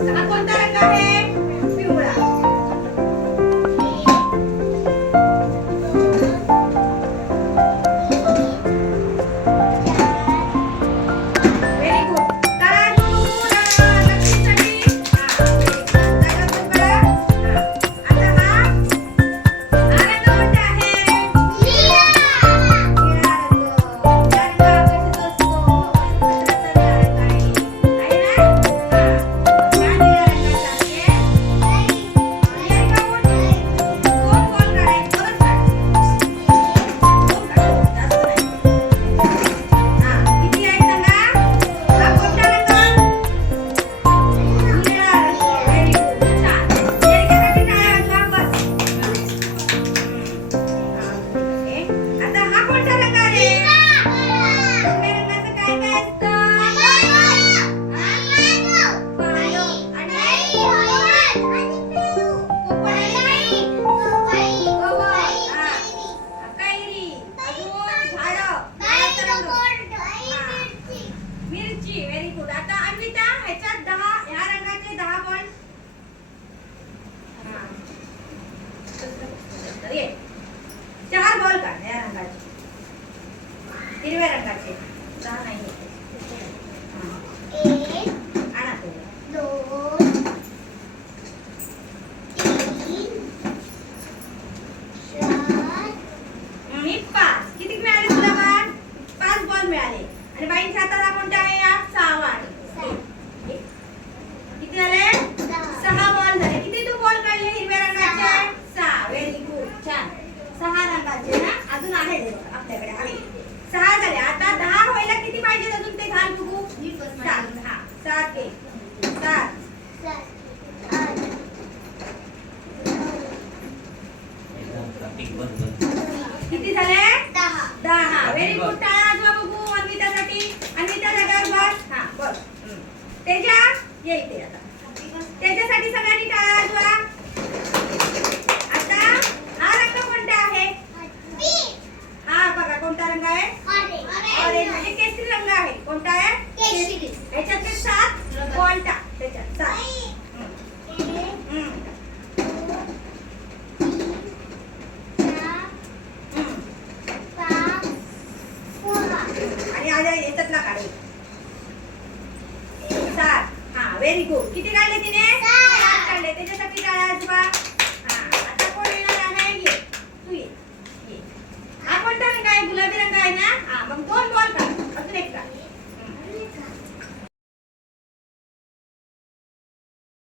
हा कोणता रंग आहे? पिवळा. Very good. तराजू लक्ष्मीसाठी. हा व्हेरी गुड. तराजू करा. हा. आता हा रंग कोणता आहे? निळा. निळा रंग. निळा रंग आकाशात असतो. आकाशाचा निळा रंग आहे. आहे ना? हा. या निळ्या रंगाचा आहे. या रंगावर दोन बॉल काढायचे. दोनच काढ. दोन काढ. जास्त नाही. हा किती आहे सांगा? हा कोणता रंग? निळा रंग. Very good. छान. याच्यासाठी टाळ्या वाजवा. बस. हा. ओके. आता हा कोणता रंग आहे? निळ्या रंगाचं काय काय असतं? पानं आणि पोपट आणि गवत. हा. कैरी. अजून झाडं. झाडाचा रंग. हा. मिरची. Very good. आता अन्विता ह्याच्यात 10 ह्या रंगाचे 10 बॉल. हा. तर ये 4 बॉल काढ या रंगाचे. हिरव्या रंगाचे 10 नाही येत. हा. आणा ते. मी 5. किती मिळाले तुला बॉल? 5 बॉल मिळाले. आणि बाईंच्या हाताला कोणता आहे? या 6वा आहे. एक. किती झाले? 6 बॉल झाले. किती तू बॉल काढले हिरव्या रंगाचे? 6. Very good. छान. 6 रंगाचे ना अजून आहे आपल्याकडे आहे. 6 झाले. आता 10 व्हायला किती पाहिजे अजून ते घाल बघू. 7. हा 7 1 7. किती झाले? 10. Very good. टाळ्या वाजवा बघू अन्वितासाठी. अन्विता जागेवर बस. हा बस. तेजा ये इथे आता. त्याच्यासाठी सगळ्यांनी टाळ्या वाजवा. आता हा रंग कोणता आहे? हा बघा कोणता रंग आहे? ऑरेंज म्हणजे केसरी रंग आहे. कोणता आहे? केसरी. ह्याच्यातले 7 बॉल टाक त्याच्यात. 7. आणि आज याच्यातला काढू. 7. हा व्हेरी गुड. किती काढले तिने? 7 काढले. त्याच्यासाठी टाळ्या वाजवा.